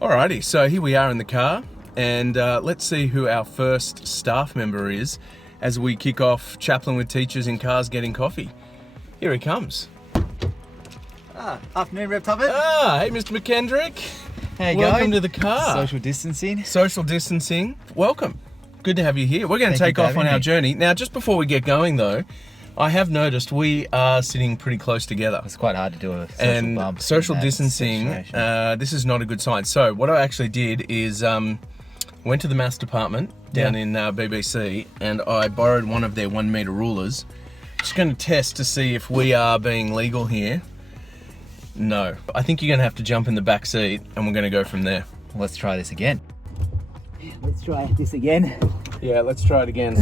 Alrighty, so here we are in the car, and let's see who our first staff member is as we kick off Chaplain with Teachers in Cars Getting Coffee. Here he comes. Afternoon, Rev Tubman. Hey Mr McKendrick. How you Welcome going? to the car. Social distancing. Social distancing. Welcome. Good to have you here. We're going to Thank take you for off on having our me. journey. Now, just before we get going though, I have noticed we are sitting pretty close together. It's quite hard to do a social And bump. social in that distancing, situation. this is not a good sign. So what I actually did is went to the maths department down in BBC, and I borrowed one of their 1 meter rulers. Just going to test to see if we are being legal here. No, I think you're going to have to jump in the back seat, and we're going to go from there. Let's try this again. Let's try this again. Yeah, let's try it again.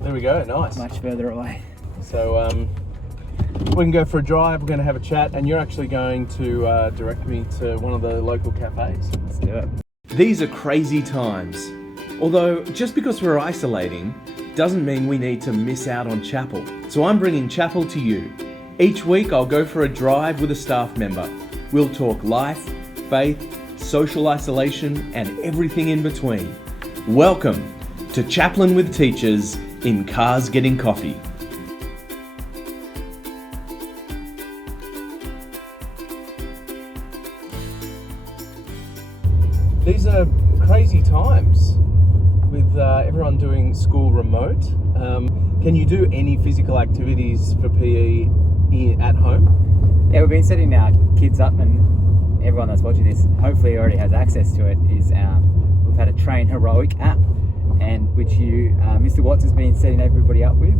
There we go, nice. Much further away. So we can go for a drive, we're going to have a chat, and you're actually going to direct me to one of the local cafes. Let's do it. These are crazy times. Although, just because we're isolating doesn't mean we need to miss out on chapel. So I'm bringing chapel to you. Each week I'll go for a drive with a staff member. We'll talk life, faith, social isolation, and everything in between. Welcome to Chaplain with Teachers in Cars Getting Coffee. These are crazy times with everyone doing school remote. Can you do any physical activities for PE at home? Yeah, we've been setting our kids up, and everyone that's watching this hopefully already has access to it. We've had a Train Heroic app, and which Mr. Watts has been setting everybody up with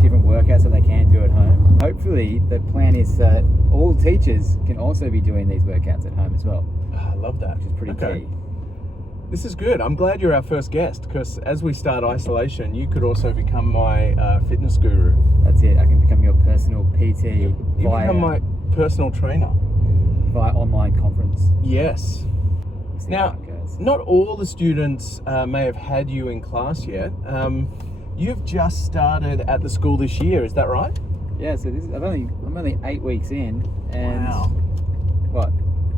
different workouts that they can do at home. Hopefully, the plan is that all teachers can also be doing these workouts at home as well. I love that. Which is pretty key. This is good. I'm glad you're our first guest, because as we start isolation, you could also become my fitness guru. That's it. I can become your personal PT You become my personal trainer. via online conference. Yes. See Now, how it goes. not all the students may have had you in class yet. You've just started at the school this year, is that right? Yeah, so I'm only 8 weeks in, and Wow.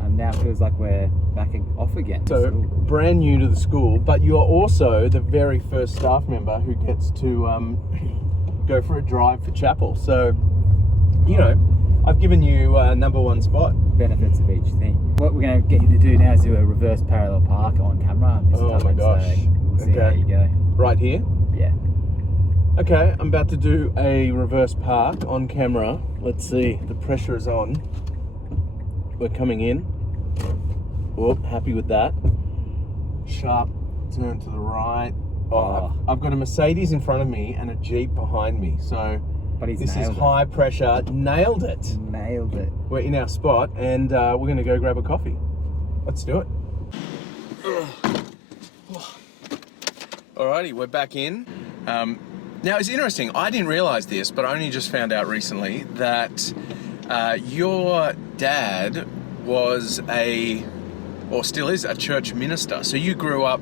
now it feels like we're back off again. So brand new to the school, but you're also the very first staff member who gets to go for a drive for chapel. So, you know, I've given you number one spot. benefits of each thing. What we're going to get you to do now is do a reverse parallel park on camera. Mr. Oh my Tubman, gosh. So we'll see how you go. Right here. Yeah. Okay, I'm about to do a reverse park on camera. Let's see, the pressure is on. We're coming in. Oh, happy with that. Sharp turn to the right. I've got a Mercedes in front of me and a Jeep behind me. So But he's this is nailed it. high pressure. Nailed it. Nailed it. We're in our spot, and we're going to go grab a coffee. Let's do it. Alrighty, we're back in. Now, it's interesting. I didn't realise this, but I only just found out recently that your dad was or still is, a church minister. So you grew up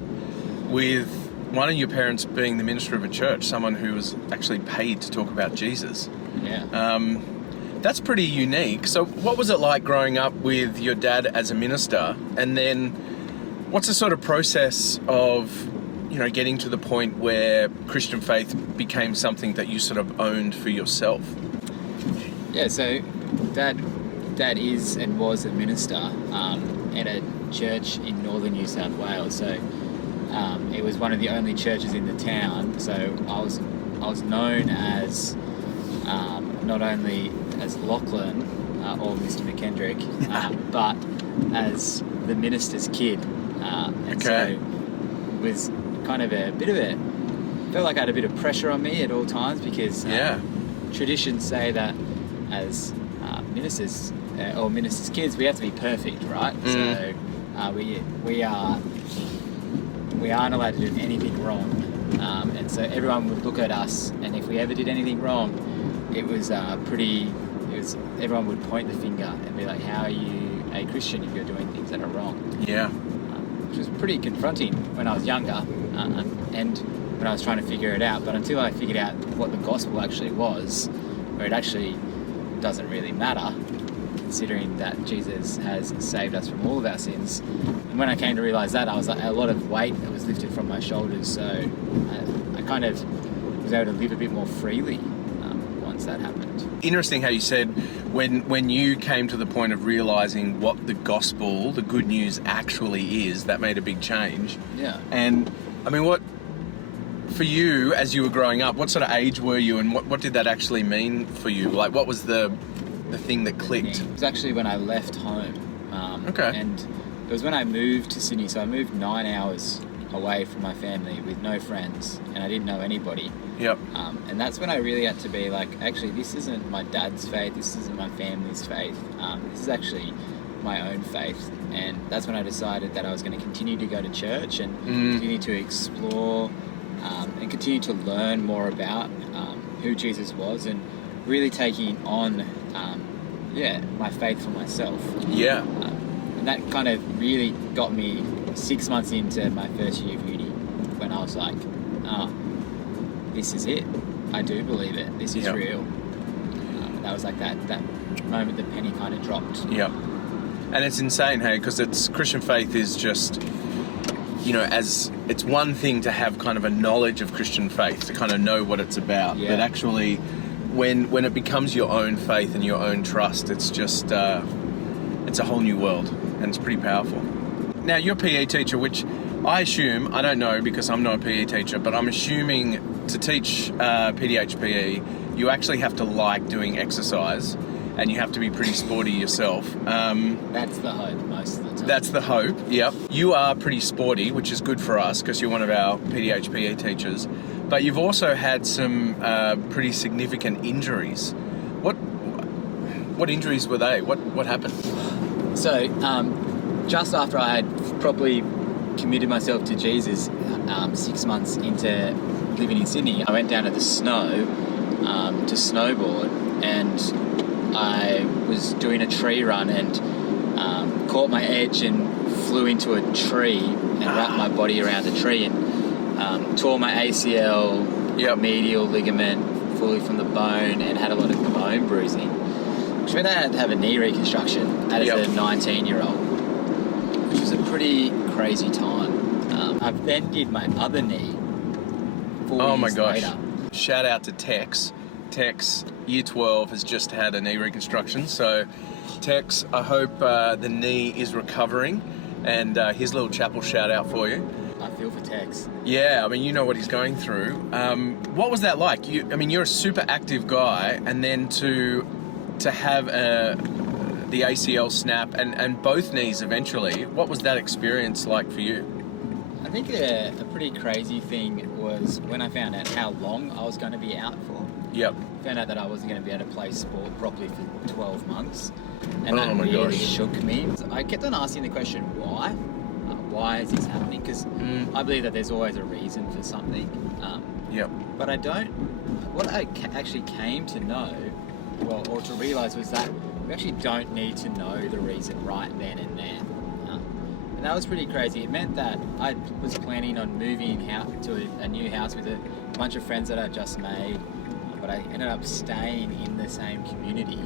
with one of your parents being the minister of a church, someone who was actually paid to talk about Jesus. Yeah. That's pretty unique. So what was it like growing up with your dad as a minister? And then what's the sort of process of, you know, getting to the point where Christian faith became something that you sort of owned for yourself? Yeah, so Dad is and was a minister at a church in northern New South Wales. So it was one of the only churches in the town. So I was known as not only as Lachlan or Mr McKendrick, but as the minister's kid. And so it was kind of felt like I had a bit of pressure on me at all times, because traditions say that as ministers or ministers' kids, we have to be perfect, right? So we aren't allowed to do anything wrong, and so everyone would look at us, and if we ever did anything wrong, it was everyone would point the finger and be like, "How are you a Christian if you're doing things that are wrong?" Yeah. Which was pretty confronting when I was younger, and when I was trying to figure it out. But until I figured out what the gospel actually was, where it actually doesn't really matter, considering that Jesus has saved us from all of our sins. And when I came to realise that, I was like, a lot of weight that was lifted from my shoulders. So I kind of was able to live a bit more freely once that happened. Interesting how you said when you came to the point of realising what the gospel, the good news actually is, that made a big change. Yeah. And I mean, what for you as you were growing up, what sort of age were you, and what did that actually mean for you? Like, what was the thing that clicked? It was actually when I left home. Okay. And it was when I moved to Sydney. So I moved 9 hours away from my family with no friends, and I didn't know anybody. Yep. And that's when I really had to be like, actually, this isn't my dad's faith, this isn't my family's faith, this is actually my own faith. And that's when I decided that I was going to continue to go to church and continue to explore and continue to learn more about who Jesus was, and really taking on my faith for myself. Yeah. And that kind of really got me 6 months into my first year of uni, when I was like, this is it. I do believe it. This is real. And that was like that moment the penny kind of dropped. Yeah. And it's insane, hey, because it's Christian faith is just, you know, as it's one thing to have kind of a knowledge of Christian faith, to kind of know what it's about, but actually when it becomes your own faith and your own trust, it's just it's a whole new world, and it's pretty powerful. Now, you're a PE teacher, which I assume, I don't know because I'm not a PE teacher, but I'm assuming to teach PDHPE, you actually have to like doing exercise, and you have to be pretty sporty yourself. That's the hope most of the time. That's the hope, yep. You are pretty sporty, which is good for us because you're one of our PDHPE teachers, but you've also had some pretty significant injuries. What injuries were they? What happened? So, just after I had probably committed myself to Jesus, 6 months into living in Sydney, I went down to the snow to snowboard, and I was doing a tree run and caught my edge and flew into a tree and wrapped my body around a tree and tore my ACL, medial ligament fully from the bone, and had a lot of bone bruising, which meant I had to have a knee reconstruction as a 19-year-old, which was a pretty crazy time. I then did my other knee 4 years later. Shout out to Tex. Tex, year 12, has just had a knee reconstruction. So, Tex, I hope the knee is recovering, and here's a little chapel shout out for you. I feel for Tex. Yeah, I mean, you know what he's going through. What was that like? You're a super active guy, and then to have the ACL snap and both knees eventually. What was that experience like for you? I think a pretty crazy thing was when I found out how long I was going to be out for. Yep. Found out that I wasn't going to be able to play sport properly for 12 months. And that really shook me. I kept on asking the question, why? Why is this happening? Because I believe that there's always a reason for something. But I don't... What I actually came to know, or to realise, was that we actually don't need to know the reason right then and there. And that was pretty crazy. It meant that I was planning on moving to a new house with a bunch of friends that I just made, but I ended up staying in the same community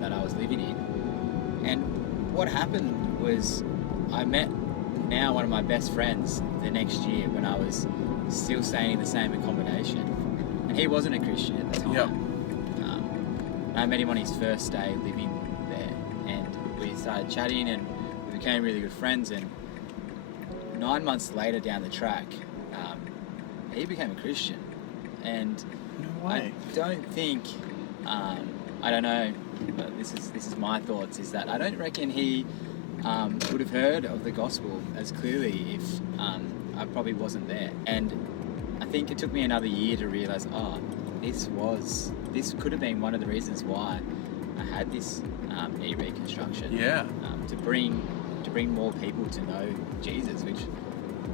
that I was living in. And what happened was I met now one of my best friends the next year when I was still staying in the same accommodation. And he wasn't a Christian at the time. I met him on his first day living there, and we started chatting and we became really good friends. And 9 months later down the track, he became a Christian. And No way. I don't think, I don't know, but this is my thoughts, is that I don't reckon he would have heard of the gospel as clearly if I probably wasn't there. And I think it took me another year to realise, this could have been one of the reasons why I had this knee reconstruction. Yeah. To bring more people to know Jesus, which,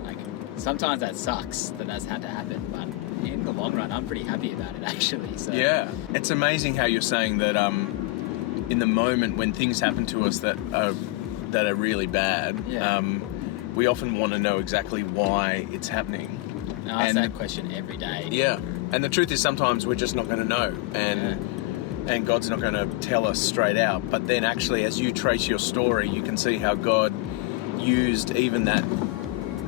like, sometimes that sucks that that's had to happen, but in the long run, I'm pretty happy about it, actually. So yeah, it's amazing how you're saying that in the moment when things happen to us that are really bad, we often want to know exactly why it's happening. I ask that question every day. Yeah, and the truth is sometimes we're just not going to know. And and God's not going to tell us straight out. But then actually, as you trace your story, you can see how God used even that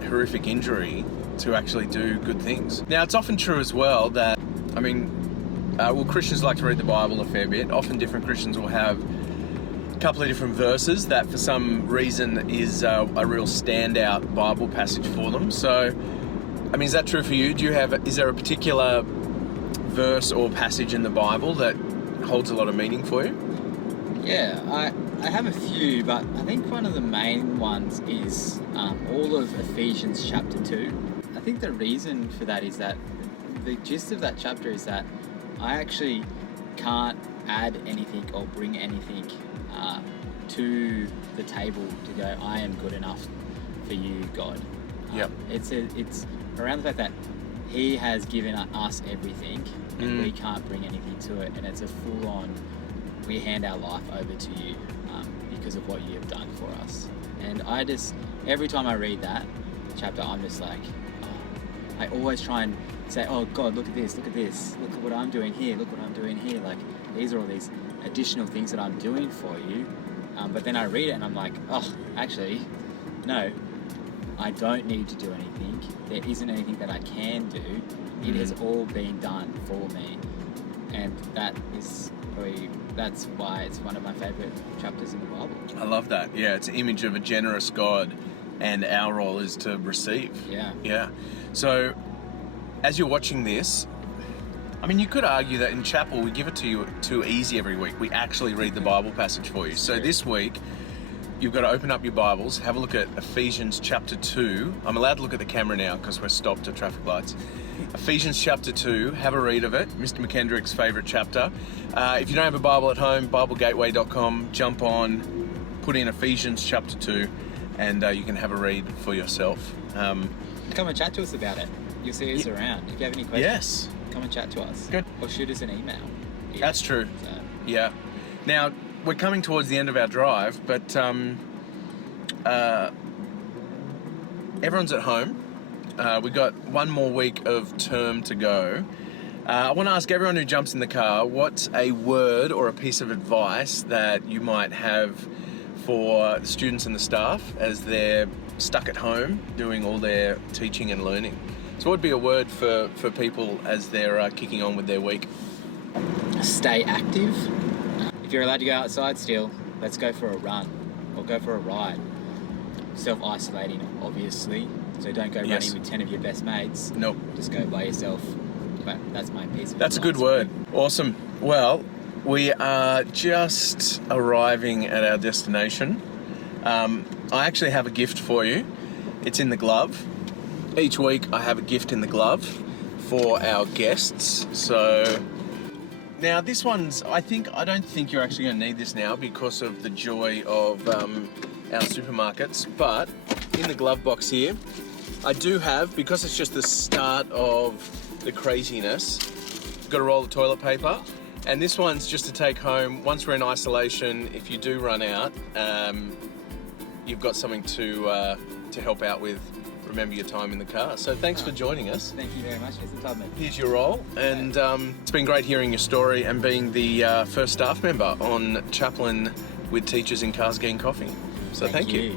horrific injury to actually do good things. Now, it's often true as well that, Christians like to read the Bible a fair bit. Often different Christians will have a couple of different verses that for some reason is a real standout Bible passage for them. So, is that true for you? Is there a particular verse or passage in the Bible that holds a lot of meaning for you? Yeah, I have a few, but I think one of the main ones is all of Ephesians chapter 2. I think the reason for that is that the gist of that chapter is that I actually can't add anything or bring anything to the table to go, I am good enough for you, God. Yep. It's around the fact that He has given us everything and we can't bring anything to it, and it's a full-on, we hand our life over to you because of what you have done for us. And every time I read that chapter, I'm just like, I always try and say, oh God, look at this, look at what I'm doing here, look what I'm doing here. Like, these are all these additional things that I'm doing for you. But then I read it and I'm like, oh, actually, no, I don't need to do anything. There isn't anything that I can do. It has all been done for me. And that's why it's one of my favourite chapters in the Bible. I love that. Yeah, it's an image of a generous God, and our role is to receive. Yeah. So, as you're watching this, you could argue that in chapel we give it to you too easy every week. We actually read the Bible passage for you. So this week, you've got to open up your Bibles, have a look at Ephesians chapter 2. I'm allowed to look at the camera now because we're stopped at traffic lights. Ephesians chapter 2, have a read of it. Mr McKendrick's favourite chapter. If you don't have a Bible at home, BibleGateway.com, jump on, put in Ephesians chapter 2, and you can have a read for yourself. Come and chat to us about it. You'll see us around. If you have any questions, come and chat to us. Good. Or shoot us an email. That's true. Yeah. Now, we're coming towards the end of our drive, but everyone's at home. We've got one more week of term to go. I want to ask everyone who jumps in the car, what's a word or a piece of advice that you might have for the students and the staff as they're stuck at home doing all their teaching and learning? So what would be a word for people as they're kicking on with their week? Stay active. If you're allowed to go outside still, let's go for a run or go for a ride. Self-isolating, obviously. So don't go running with 10 of your best mates. Nope. Just go by yourself. But that's my piece of That's a good word. Awesome. Well, we are just arriving at our destination. I actually have a gift for you. It's in the glove. Each week I have a gift in the glove for our guests. So now this one's, I don't think you're actually going to need this now because of the joy of our supermarkets. But in the glove box here, I do have, because it's just the start of the craziness, got a roll of toilet paper. And this one's just to take home. Once we're in isolation, if you do run out, you've got something to help out with. Remember your time in the car. So thanks for joining us. Thank you very much, Mr. Tubman. Here's your roll, and it's been great hearing your story and being the first staff member on Chaplain With Teachers in Cars Getting Coffee. So thank you.